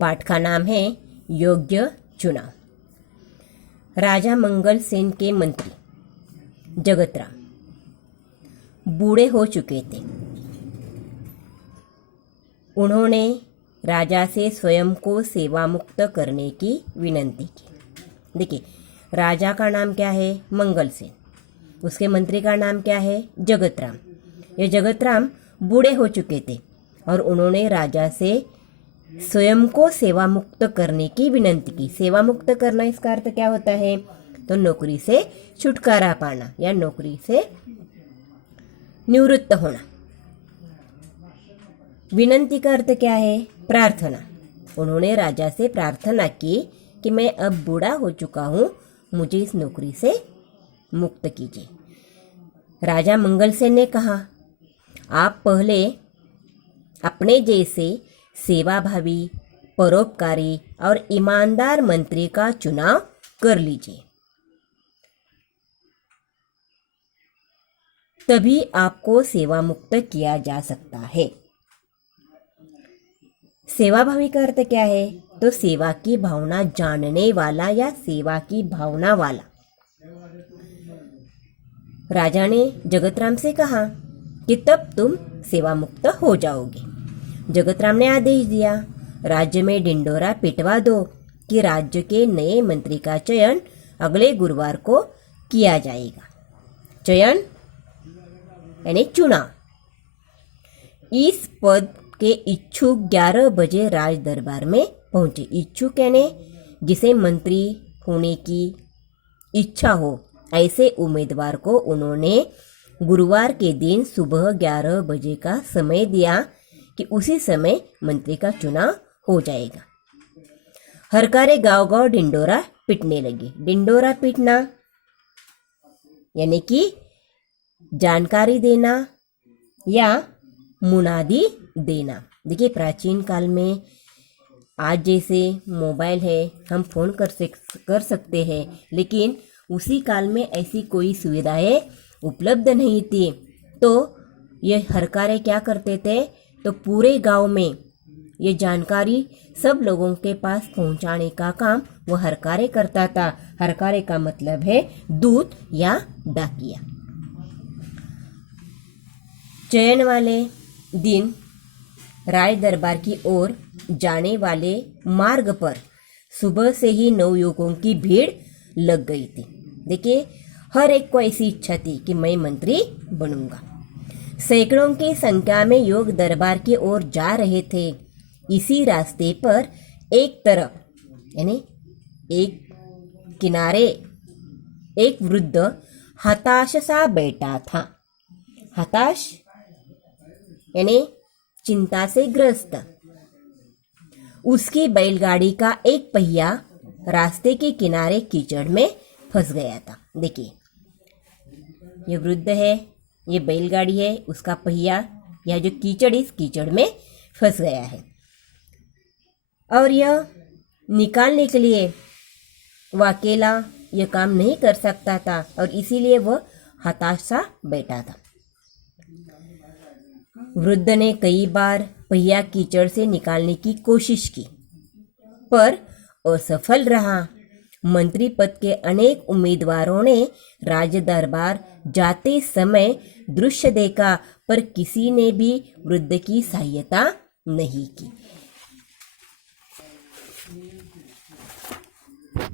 पाठ का नाम है योग्य चुनाव। राजा मंगल सेन के मंत्री जगतराम बूढ़े हो चुके थे। उन्होंने राजा से स्वयं को सेवा मुक्त करने की विनती की। देखिए, राजा का नाम क्या है? मंगल सेन। उसके मंत्री का नाम क्या है? जगतराम। ये जगतराम बूढ़े हो चुके थे और उन्होंने राजा से स्वयं को सेवा मुक्त करने की विनती की। सेवा मुक्त करना, इसका अर्थ क्या होता है? तो नौकरी से छुटकारा पाना या नौकरी से निवृत्त होना। विनती का अर्थ क्या है? प्रार्थना। उन्होंने राजा से प्रार्थना की कि मैं अब बूढ़ा हो चुका हूँ, मुझे इस नौकरी से मुक्त कीजिए। राजा मंगल सेन ने कहा, आप पहले अपने जैसे सेवाभावी, परोपकारी और ईमानदार मंत्री का चुनाव कर लीजिए, तभी आपको सेवा मुक्त किया जा सकता है। सेवाभावी का अर्थ क्या है? तो सेवा की भावना जानने वाला या सेवा की भावना वाला। राजा ने जगतराम से कहा कि तब तुम सेवा मुक्त हो जाओगे। जगतराम ने आदेश दिया, राज्य में ढिंडोरा पिटवा दो कि राज्य के नए मंत्री का चयन अगले गुरुवार को किया जाएगा। चयन यानी चुनाव। इस पद के इच्छुक 11 बजे राज दरबार में पहुंचे। इच्छुक यानी जिसे मंत्री होने की इच्छा हो, ऐसे उम्मीदवार को उन्होंने गुरुवार के दिन सुबह 11 बजे का समय दिया कि उसी समय मंत्री का चुनाव हो जाएगा। हरकारे गांव गांव ढिंडोरा पिटने लगे। ढिंडोरा पीटना यानी कि जानकारी देना या मुनादी देना। देखिए, प्राचीन काल में आज जैसे मोबाइल है, हम फोन कर सकते हैं, लेकिन उसी काल में ऐसी कोई सुविधाएं उपलब्ध नहीं थी। तो ये हरकारे क्या करते थे? तो पूरे गांव में ये जानकारी सब लोगों के पास पहुंचाने का काम वो हरकारे करता था। हरकारे का मतलब है दूत या डाकिया। चयन वाले दिन राज दरबार की ओर जाने वाले मार्ग पर सुबह से ही नवयुवकों की भीड़ लग गई थी। देखिए, हर एक को ऐसी इच्छा थी कि मैं मंत्री बनूंगा। सैकड़ों की संख्या में युवक दरबार की ओर जा रहे थे। इसी रास्ते पर एक तरफ यानी एक किनारे एक वृद्ध हताश सा बैठा था। हताश यानी चिंता से ग्रस्त। उसकी बैलगाड़ी का एक पहिया रास्ते के किनारे कीचड़ में फंस गया था। देखिए, ये वृद्ध है, ये बैलगाड़ी है, उसका पहिया या जो कीचड़, इस कीचड़ में फंस गया है और यह निकालने के लिए वह अकेला यह काम नहीं कर सकता था और इसीलिए वह हताश सा बैठा था। वृद्ध ने कई बार पहिया कीचड़ से निकालने की कोशिश की पर असफल रहा। मंत्री पद के अनेक उम्मीदवारों ने राज दरबार जाते समय दृश्य देखा पर किसी ने भी वृद्ध की सहायता नहीं की।